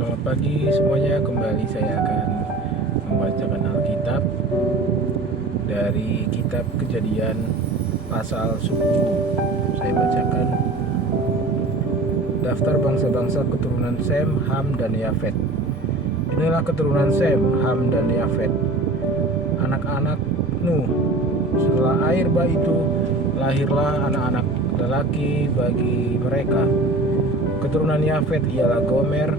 Selamat pagi semuanya, kembali saya akan membacakan Alkitab dari kitab Kejadian pasal 10. Saya bacakan daftar bangsa-bangsa keturunan Sem, Ham, dan Yafet. Inilah keturunan Sem, Ham, dan Yafet, anak-anak Nuh. Setelah air bah itu, lahirlah anak-anak lelaki bagi mereka. Keturunan Yafet ialah Gomer,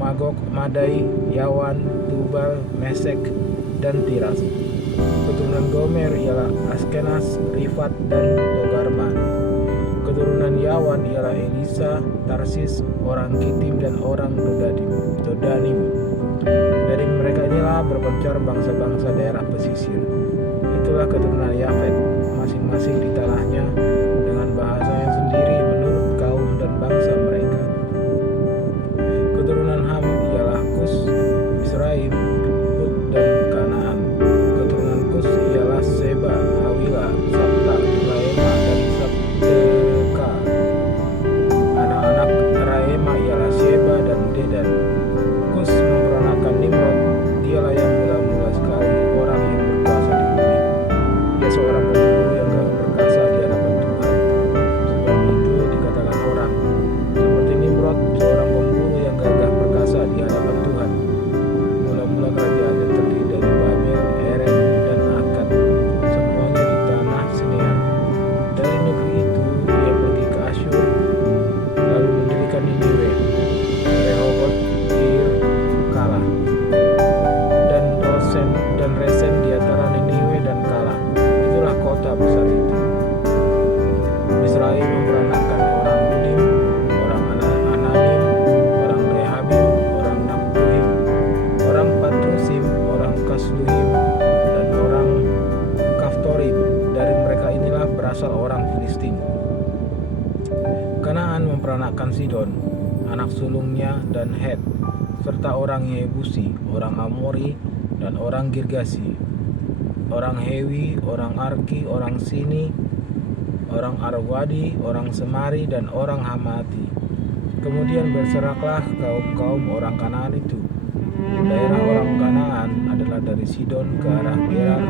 Magog, Madai, Yawan, Tubal, Mesek, dan Tiras. Keturunan Gomer ialah Askenas, Rifat, dan Togarma. Keturunan Yawan ialah Elisa, Tarsis, orang Kitim, dan orang Dodanim. Dari mereka inilah berpencar bangsa-bangsa daerah pesisir. Itulah keturunan Yafet, masing-masing di tanahnya dengan bahasanya sendiri menurut kaum dan bangsa mereka. Keturunan Ham ialah Kus, Misraim, Put, dan Kanaan. Keturunan Kus ialah Seba, Hawila, Sabta, Raema, dan Sabteka. Anak-anak Raema ialah Sheba dan Dedan. Kus memperanakan Nimrod. Dialah yang mula-mula sekali orang yang berkuasa di bumi. Dia seorang pemburu yang gagah perkasa di hadapan Tuhan. Sebab itu dikatakan orang seperti Nimrod, seorang pemburu yang gagah perkasa di hadapan Tuhan. Mula-mula kerajaannya terdiri dari Babel, Erem, dan Akkad, semuanya di tanah Sinear. Dari negeri itu dia pergi ke Asyur, lalu mendirikan Niniwe, Rehoboth, Ir, Kala, dan Resen di antara Niniwe dan Kala. Itulah kota besar itu. Misraim memperanakan orang Udim, orang Ananim, orang Rehabim, orang Naftuhim, orang Patrusim, orang Kasluhim, dan orang Kaftorim. Dari mereka inilah berasal orang Filistin. Kanaan memperanakan Sidon, anak sulungnya, dan Het, serta orang Yebusi, orang Amori, dan orang Girgasi, orang Hewi, orang Arki, orang Sini, orang Arwadi, orang Semari, dan orang Hamati. Kemudian berseraklah kaum-kaum orang Kanaan itu. Daerah orang Kanaan adalah dari Sidon ke arah Gerar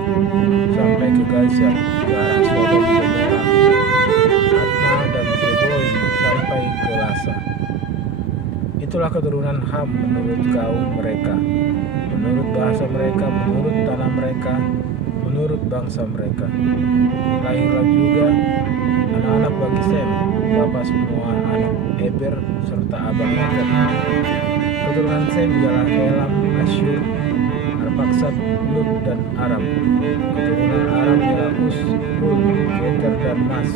sampai ke Gaza, ke arah Sodom, Gomora, Adma, dan Zeboim sampai ke Lasa. Itulah keturunan Ham menurut kaum mereka, menurut bahasa mereka, menurut tanah mereka, menurut bangsa mereka. Lahirlah juga anak-anak bagi Sem, bapa semua anak Eber, serta abang Yafet. Keturunan Sem ialah Elam, Asyur, Arpaksad, Lut, dan Aram. Keturunan Aram ialah Us, Hul, Geter, dan Mas.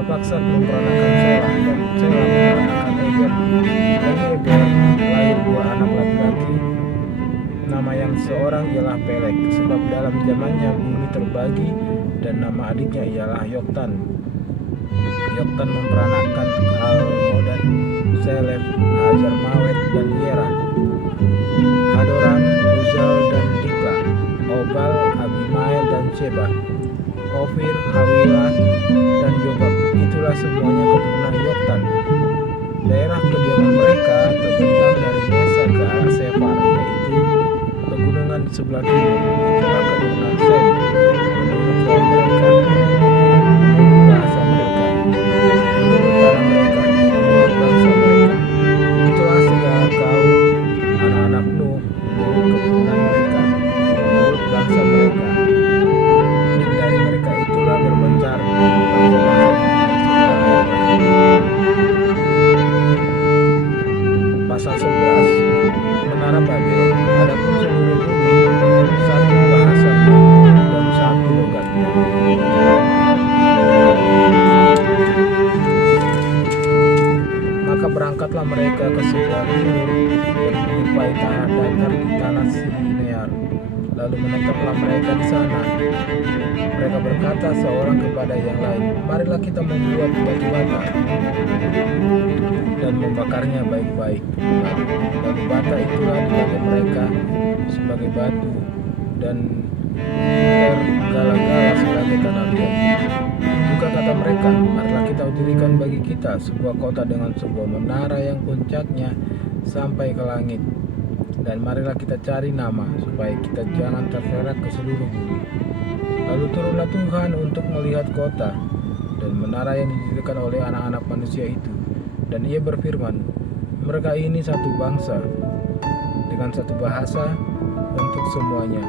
Arpaksad memperanakan Selah, dan Selah memperanakan Eber. Dari Eber lahir dua anak laki-laki. Nama yang seorang ialah Pelek, sebab dalam zamannya bumi terbagi, dan nama adiknya ialah Yoktan. Yoktan memperanakan Al-Modad, Selef, Hazarmawet, dan Yerah, Hadoram, Uzal, dan Dikla, Obal, Abimael, dan Sheba, Ofir, Hawilah, dan Yobab. Itulah semuanya keturunan Yoktan. Daerah kediaman mereka terbentang dari Mesa ke arah Sefar, yaitu pegunungan di sebelah timur. Itulah keturunan Sem, menurut kaum mereka, menurut bahasa mereka, menurut tanah mereka, menurut bangsa mereka. Itulah segala kaum anak-anak Nuh, menurut keturunan mereka, menurut bangsa mereka. Dan dari mereka itulah berpencar bangsa-bangsa setelah air. Pasal 11. Menara Babel. Adapun seluruh bumi satu bahasanya dan satu logatnya. Maka berangkatlah mereka ke sebelah timur dan menjumpai tanah datar di tanah Sinear. Lalu menetaplah mereka di sana. Mereka berkata seorang kepada yang lain, marilah kita membuat batu bata dan membakarnya baik-baik. Batu bata itulah dipakai mereka sebagai batu, dan tergala-gala sebagai tanah liat. Juga kata mereka, marilah kita dirikan bagi kita sebuah kota dengan sebuah menara yang puncaknya sampai ke langit. Dan marilah kita cari nama, supaya kita jangan terserak ke seluruh bumi. Lalu turunlah Tuhan untuk melihat kota dan menara yang didirikan oleh anak-anak manusia itu. Dan ia berfirman, mereka ini satu bangsa, dengan satu bahasa untuk semuanya.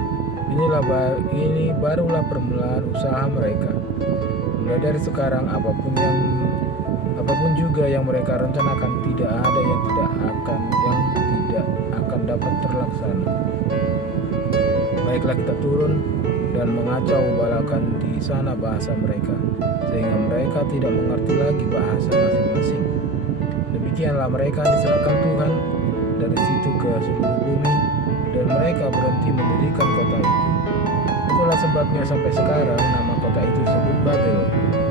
Ini barulah permulaan usaha mereka. Mulai dari sekarang apapun juga yang mereka rencanakan, tidak ada yang tidak akan dapat terlaksana. Baiklah kita turun dan mengacau balakan di sana bahasa mereka, sehingga mereka tidak mengerti lagi bahasa masing-masing. Demikianlah mereka diserahkan Tuhan dari situ ke seluruh bumi, dan mereka berhenti mendirikan kota itu. Itulah sebabnya sampai sekarang nama kota itu disebut Babel,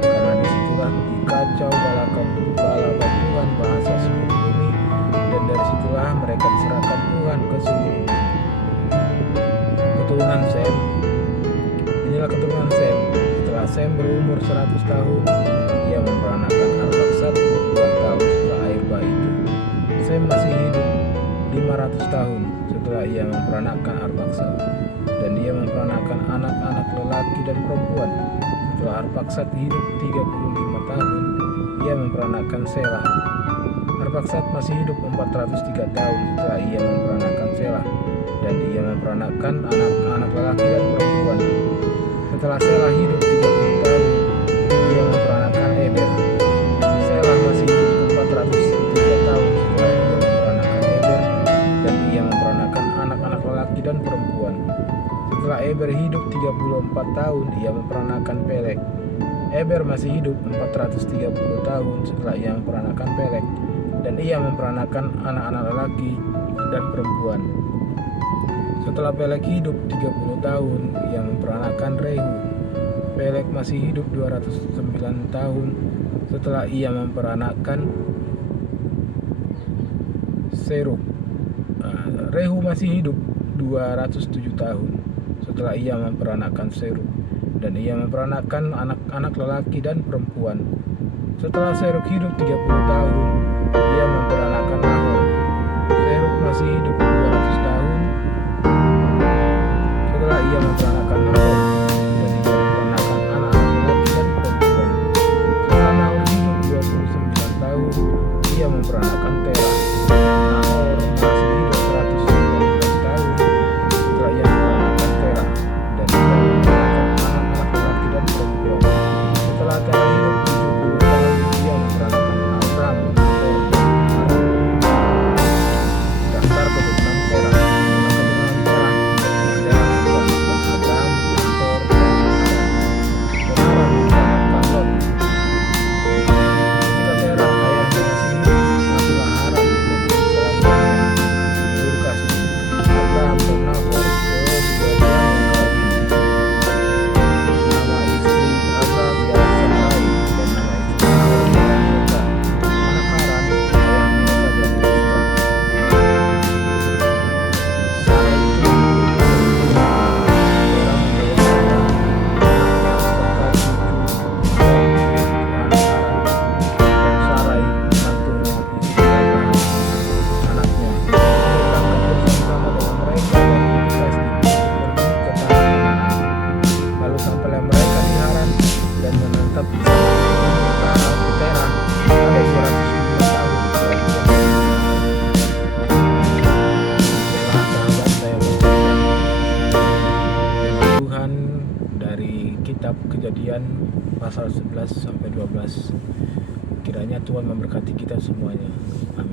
karena disitulah dikacau balakan Tuhan bahasa seluruh bumi, dan dari situlah mereka diserahkan Tuhan ke seluruh bumi. Keturunan Sem. Inilah keturunan Sem. Setelah Sem berumur 100 tahun, ia memperanakan Arfaksad 2 tahun setelah air bah itu. Sem masih hidup 500 tahun setelah ia memperanakan Arfaksad, dan ia memperanakan anak-anak lelaki dan perempuan. Setelah Arfaksad hidup 35 tahun, ia memperanakan Selah. Arfaksad masih hidup 403 tahun setelah ia memperanakan Selah, dan ia memperanakan anak-anak lelaki dan perempuan. Setelah Selah hidup 30 tahun, ia memperanakan Eber. Selah masih hidup 403 tahun setelah ia memperanakan Eber, dan ia memperanakan anak-anak lelaki dan perempuan. Setelah Eber hidup 34 tahun, ia memperanakan Pelek. Eber masih hidup 430 tahun setelah ia memperanakan Pelek, dan ia memperanakan anak-anak lelaki dan perempuan. Setelah Pelek hidup 30 tahun, ia memperanakan Rehu. Pelek masih hidup 209 tahun setelah ia memperanakan Serug. Rehu masih hidup 207 tahun setelah ia memperanakan Serug, dan ia memperanakan anak-anak lelaki dan perempuan. Setelah Serug hidup 30 tahun, ia memperanakan Nahor. Serug masih hidup 200 tahun setelah ia memperanakan Nahor, dan ia memperanakan anak-anak lelaki dan perempuan. Setelah Nahor hidup 29 tahun, ia memperanakan Terah. Nahor masih hidup 119 tahun setelah ia memperanakan Terah, dan ia memperanakan anak-anak lelaki dan perempuan. Setelah Terah hidup 70 tahun, ia memperanakan Abram, Nahor, dan Haran. Daftar keturunan Terah. Keturunan Terah adalah memperanakan Abram, Nahor, dan Haran. Dan Haran memperanakan Lot. Ketika Terah ayahnya masih hidup, matilah Haran, dan setelah durkasnya. Abram dan Nahor kedua-duanya kawin. Nama istri Abram ialah Sarai, dan nama istri Nahor ialah Milka. Anak Haran ayahnya Milka dan Rizka. Sarai itu orang mendewasakan anaknya serta cucu anak Haran, dan Sarai menantunya istri Abraham anaknya. Ia berangkat bersama-sama dengan mereka dari Filistin pergi ke tanah Kanaan. Lalu sampailah mereka di Haran dan menetap di sana. Terah ada 202 tahun setelah ia Inilah sahabat saya bercerita dengan Tuhan dari kitab Kejadian pasal 11 sampai 12. Kiranya Tuhan memberkati kita semuanya. Amin.